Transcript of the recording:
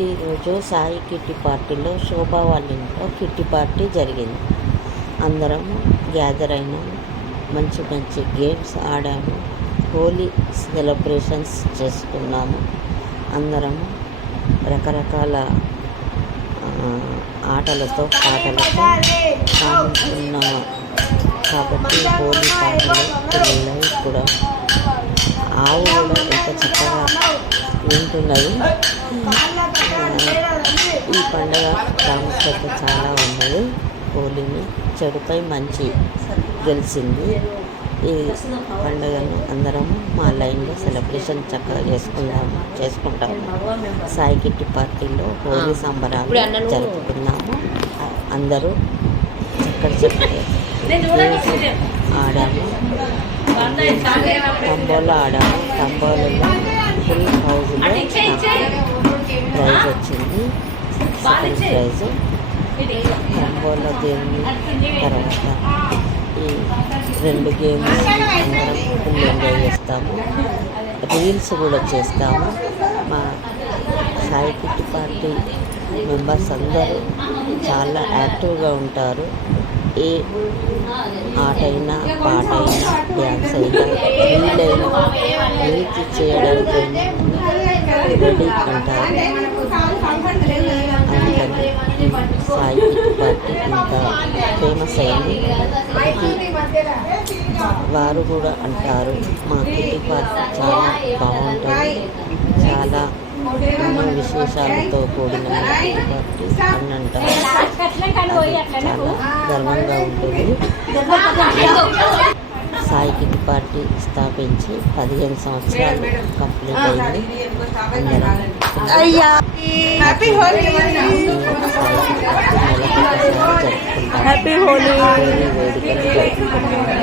ఈరోజు సాయి కిట్టి పార్టీలో శోభా వాళ్ళ ఇంట్లో కిట్టి పార్టీ జరిగింది. అందరం గ్యాదర్ అయినాము, మంచి మంచి గేమ్స్ ఆడాము, హోలీ సెలబ్రేషన్స్ చేసుకున్నాము. అందరము రకరకాల ఆటలతో పాటలతో కానుకున్నాము. కాబట్టి హోలీ పాటలు పిల్లలు కూడా ఆవు కూడా ఎంత చక్కగా వింటున్నది. ఈ పండుగ ప్రాముఖ్యత చాలా ఉన్నది. హోలీని చెడుపై మంచి గెలిచింది. ఈ పండుగను అందరము మా లైన్లో సెలబ్రేషన్ చక్కగా చేసుకుంటాము. సాయి కిట్టి పార్టీలో హోలీ సంబరాలు జరుపుకున్నాము. అందరూ చక్కగా ఆడాము. తంబోలా ఆడాము. తంబోలలో ఫుల్ హౌస్లో ప్రైజ్ వచ్చింది, సెకండ్ ప్రైజ్. తంబోలా దేవుని తర్వాత ఈ 2 గేమ్స్ అందరం ఫుల్ ఎంజాయ్ చేస్తాము. రీల్స్ కూడా చేస్తాము. మా సాయి కిట్టి పార్టీ మెంబర్స్ అందరూ చాలా యాక్టివ్గా ఉంటారు. ఏ ఆట అయినా, పాట అయినా, డ్యాన్స్ అయినా, రీల్ అయినా, రీల్స్ చేయడానికి రెడీ అంటారు. అందుకని సాయి కిట్టి పార్టీ ఇంత ఫేమస్ అయింది. వారు కూడా అంటారు, మా కిట్టి పార్టీ చాలా బాగుంటుంది, చాలా ఎన్నో విశేషాలతో కూడిన కిట్టి పార్టీ అని అంటారు. చాలా గర్వంగా ఉంటుంది. సాయి కిట్టి పార్టీ స్థాపించి 15 సంవత్సరాలు కంప్లీట్ అయింది. హ్యాపీ హోలీ. వేడుకలు జరుపుకుంటాము.